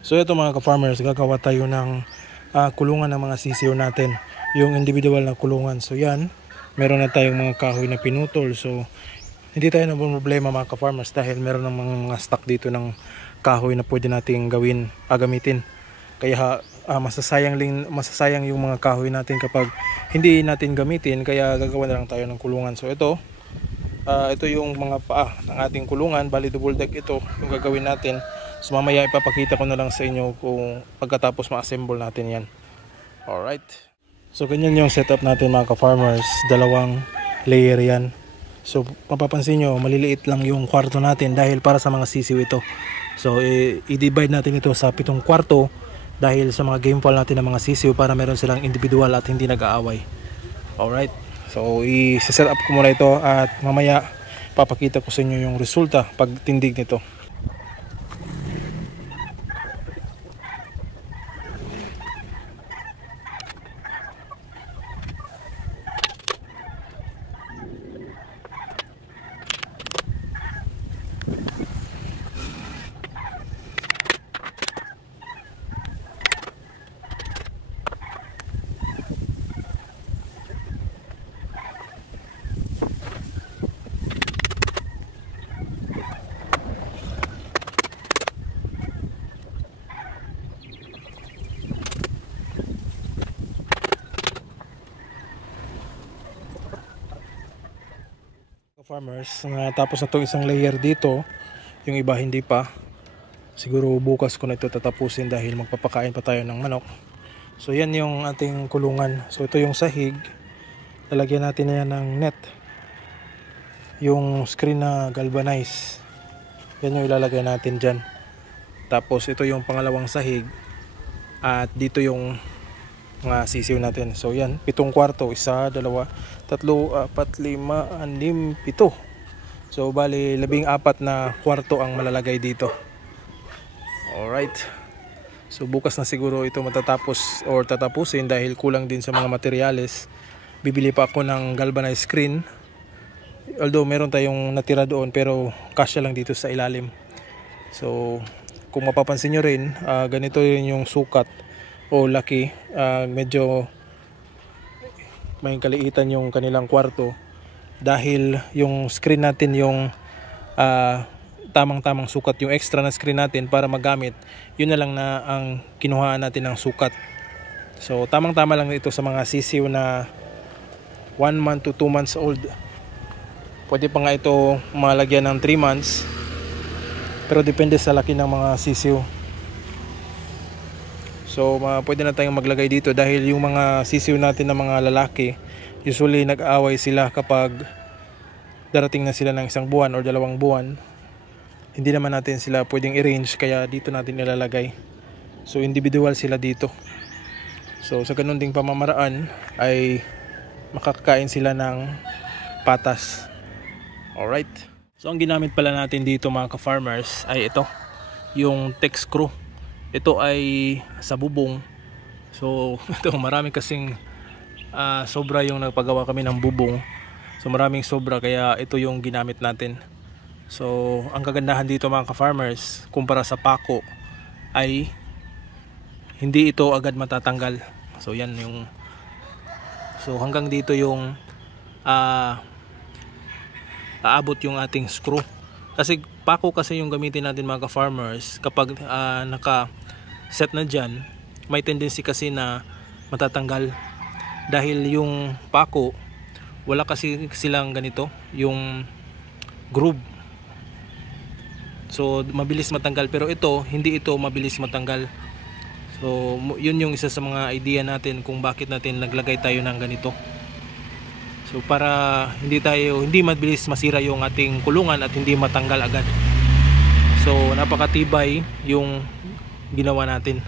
So ito mga ka-farmers, gagawa tayo ng kulungan ng mga sisiw natin, yung individual na kulungan. So yan, meron na tayong mga kahoy na pinutol. So hindi tayo na problema mga ka-farmers dahil meron ng mga stock dito ng kahoy na pwede nating gamitin. Kaya masasayang yung mga kahoy natin kapag hindi natin gamitin, kaya gagawa na lang tayo ng kulungan. So ito yung mga paa ng ating kulungan, bali double deck ito yung gagawin natin. So mamaya ipapakita ko na lang sa inyo kung pagkatapos ma-assemble natin yan. Alright. So ganyan yung setup natin mga ka-farmers, dalawang layer yan. So mapapansin nyo, maliliit lang yung kwarto natin dahil para sa mga sisiw ito. So i-divide natin ito sa 7 kwarto dahil sa mga game fall natin ng mga sisiw para meron silang individual at hindi nag-aaway. Alright. So i-set up ko muna ito at mamaya papakita ko sa inyo yung resulta pag tindig nito. Farmers, tapos na itong isang layer dito, yung iba hindi pa. Siguro bukas ko na ito tatapusin dahil magpapakain pa tayo ng manok. So yan yung ating kulungan. So ito yung sahig, lalagyan natin na yan ng net, yung screen na galvanize, yan yung ilalagay natin dyan. Tapos ito yung pangalawang sahig at dito yung mga sisiw natin. So yan, 7 kwarto, 1, 2, 3, 4, 5, 6, 7. So bali 14 na kwarto ang malalagay dito. Alright. So bukas na siguro ito matatapos or tatapusin dahil kulang din sa mga materyales. Bibili pa ako ng galvanized screen. Although meron tayong natira doon pero kasya lang dito sa ilalim. So kung mapapansin nyo rin, ganito rin yung sukat o laki, medyo may kaliitan yung kanilang kwarto dahil yung screen natin yung tamang sukat, yung extra na screen natin para magamit, yun na lang na ang kinuhaan natin ng sukat. So tamang lang ito sa mga sisiw na 1 month to 2 months old. Pwede pa nga ito malagyan ng 3 months pero depende sa laki ng mga sisiw. So pwede na tayong maglagay dito dahil yung mga sisiw natin na mga lalaki, usually nag-aaway sila kapag darating na sila ng 1 buwan or 2 buwan. Hindi naman natin sila pwedeng i-range kaya dito natin nilalagay. So individual sila dito. So sa ganun ding pamamaraan ay makakakain sila ng patas. Alright. So ang ginamit pala natin dito mga ka-farmers ay ito, yung tech screw. Ito ay sa bubong. So ito marami kasing sobra yung nagpagawa kami ng bubong. So maraming sobra kaya ito yung ginamit natin. So ang kagandahan dito mga ka-farmers kumpara sa pako ay hindi ito agad matatanggal. So yan yung, so hanggang dito yung aabot yung ating screw. Kasi pako kasi yung gamitin natin mga ka-farmers kapag naka-set na dyan, may tendency kasi na matatanggal dahil yung pako wala kasi silang ganito yung groove. So mabilis matanggal pero ito hindi ito mabilis matanggal. So yun yung isa sa mga idea natin kung bakit natin naglagay tayo ng ganito. So para hindi mabilis masira yung ating kulungan at hindi matanggal agad. So napakatibay yung ginawa natin.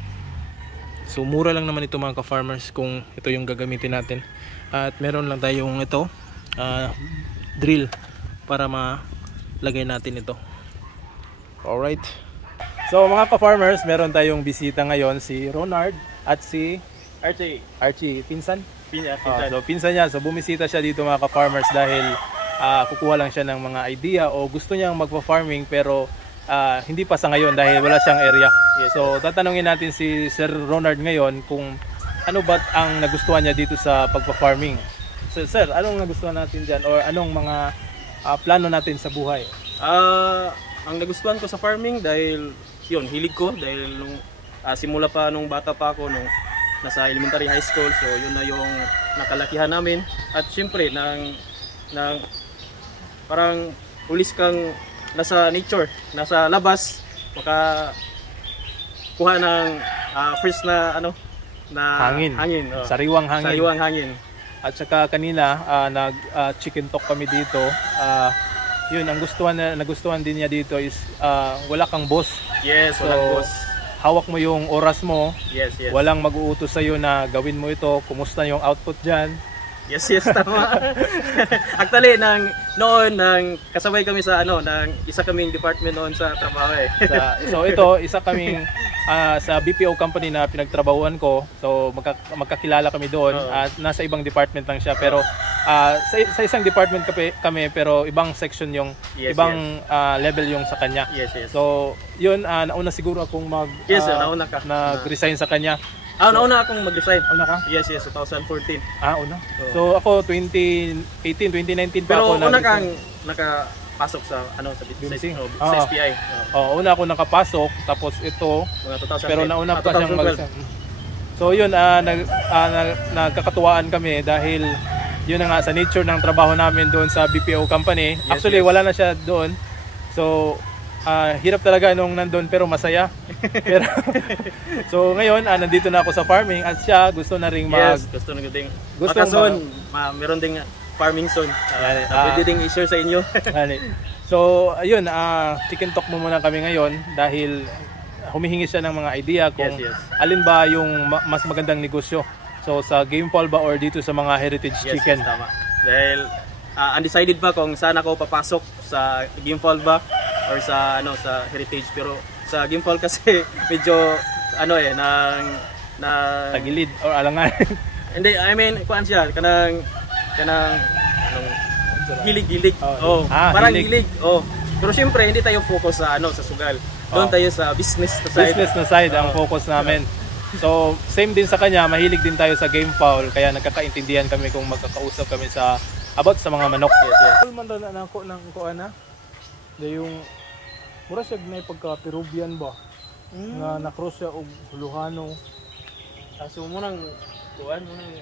So mura lang naman ito mga ka-farmers kung ito yung gagamitin natin. At meron lang tayong ito, drill para malagay natin ito. Alright. So mga ka-farmers, meron tayong bisita ngayon, si Ronald at si Archie, pinsan? Pinsan. So pinsan niya, so bumisita siya dito mga ka-farmers dahil kukuha lang siya ng mga idea o gusto niyang magpa-farming pero hindi pa sa ngayon dahil wala siyang area. Yes, So tatanungin natin si Sir Ronald ngayon kung ano ba ang nagustuhan niya dito sa pagpa-farming. So, Sir, anong nagustuhan natin dyan or anong mga plano natin sa buhay? Ang nagustuhan ko sa farming dahil yun, hilig ko dahil nung simula pa nung bata pa ako nung nasa elementary high school, so yun na yung nakalakihan namin. At syempre nang parang ulis kang nasa nature, nasa labas, maka kuha ng first na hangin, Sariwang hangin. Sariwang hangin. At saka kanina nag chicken talk kami dito. Yun ang nagustuhan din niya dito is wala kang boss. Yes, So, walang boss. hawak mo yung oras mo. Yes, yes. Walang mag-uutos sa iyo na gawin mo ito. Kumusta yung output diyan? Yes, tama. Actually, noon kasabay kami sa isa kaming department noon sa trabaho eh. So ito, isa kaming sa BPO company na pinagtrabahuan ko. So magkakilala kami doon at nasa ibang department lang siya pero sa isang department kami pero ibang section yung ibang level yung sa kanya. Yes. So yun, nauna siguro akong nauna ka. nag-resign sa kanya. Nauna akong mag-resign. Una ka? Yes, 2014. Una. So ako 2018, 2019 pa ako pero una kang nakapasok sa Bimising. sa SPI. Una ako nakapasok tapos ito Mga 2010. pero nauna ko pa siyang 2012. So yun, nagkakatuwaan kami dahil yun na nga sa nature ng trabaho namin doon sa BPO company. Yes, Actually wala na siya doon. So hirap talaga nung nandun pero masaya. Pero so ngayon nandito na ako sa farming at siya gusto na ring gusto na ding meron ding farming zone. Pwede ding i-share sa inyo. So ayun, chicken talk mo muna kami ngayon dahil humihingi siya ng mga idea kung alin ba yung mas magandang negosyo. So sa Game Fall ba or dito sa mga heritage chicken? Yes, tama. Dahil undecided pa kung saan ako papasok, sa Game Fall ba or sa heritage, pero sa Game Fall kasi medyo tagilid or alangan. Hindi, I mean kuan siya kanang hilig. Parang hilig. Pero syempre hindi tayo focus sa sa sugal. Doon tayo sa business na side. Business na side ang focus namin. So same din sa kanya, mahilig din tayo sa game fowl kaya nagkakaintindihan kami kung magkakausap kami about sa mga manok. Yes. Man na nako ng kuana. Yung mura siya na pagka Peruvian ba? Na cross siya og Ilocano. So munang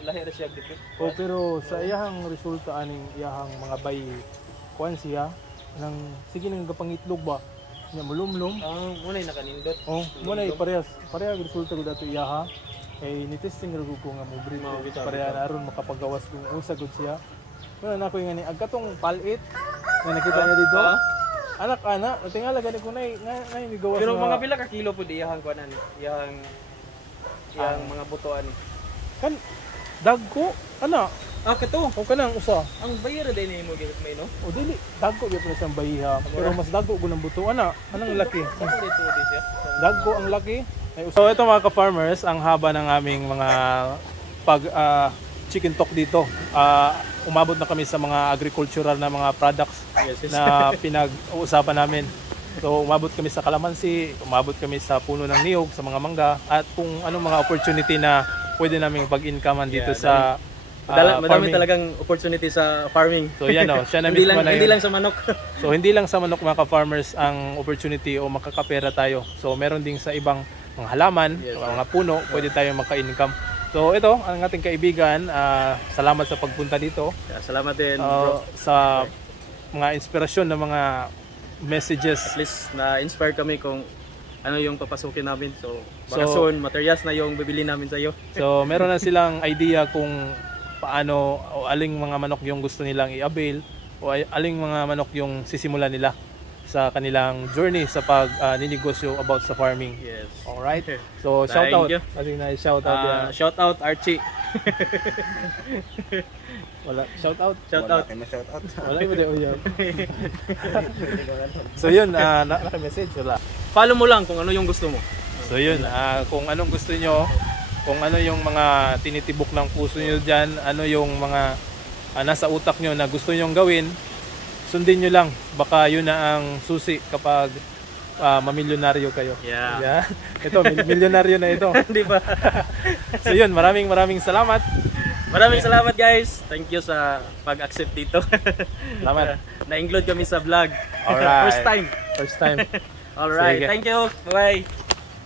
lahi ra siya dito. Pero sa iyahang resulta aning iyahang mga bay kuan siya nang sige nang gapangitlog ba? Nya mulumlum. Munay nakanindot. Munay parehas resulta ko dato iyaha. Ni-testing ra ko nga mo breed. Pareha aron makapagawas kung usa gud siya. Wala na ko nga ni agkatong palit na nakita niya dito. Anak, tingala gani ko nay gawas. Pero mga pila ka kilo po iyahang kuanan, iyahang mga butuan ni. Kan dagko Kato. O kanang usa. Ang bayar din mo gid may no? O dili dagko gyud na siyang bayiha. Pero mas dagko gud ang buto anong laki. Dagko ang laki. So ito mga ka-farmers, ang haba ng aming mga chicken talk dito. Umabot na kami sa mga agricultural na mga products na pinag-uusapan namin. So umabot kami sa kalamansi, umabot kami sa puno ng niyog, sa mga mangga at kung anong mga opportunity na pwede naming pag-incomean dito sa madami talagang opportunity sa farming. So yan siya na mismo na hindi lang sa manok. So hindi lang sa manok mga ka-farmers ang opportunity o makakapera tayo. So meron din sa ibang mga halaman, mga puno, pwede tayong maka-income. So ito ang ating kaibigan, salamat sa pagpunta dito. Salamat din bro sa mga inspirasyon ng mga messages. At least na-inspire kami kung ano yung papasukin namin. So baka soon materials na yung bibili namin sa iyo. So meron na silang idea kung paano o aling mga manok yung gusto nilang i-avail o aling mga manok yung sisimulan nila sa kanilang journey sa pag-ninegosyo about sa farming. Yes. Alright. So shout out. Shout out. Shout out Archie. Wala. Shout out. Wala mo din. So yun, naka-message wala. Follow mo lang kung ano yung gusto mo. So yun, kung anong gusto nyo, kung ano yung mga tinitibok ng puso nyo dyan, ano yung mga nasa utak nyo na gusto nyong gawin, sundin nyo lang. Baka yun na ang susi kapag mamilyonaryo kayo. Yeah. Ito, milyonaryo na ito. Di ba? So yun, maraming salamat. Maraming salamat guys. Thank you sa pag-accept dito. Salamat. Na-include kami sa vlog. Alright. First time. First time. Alright. Sige. Thank you. Bye.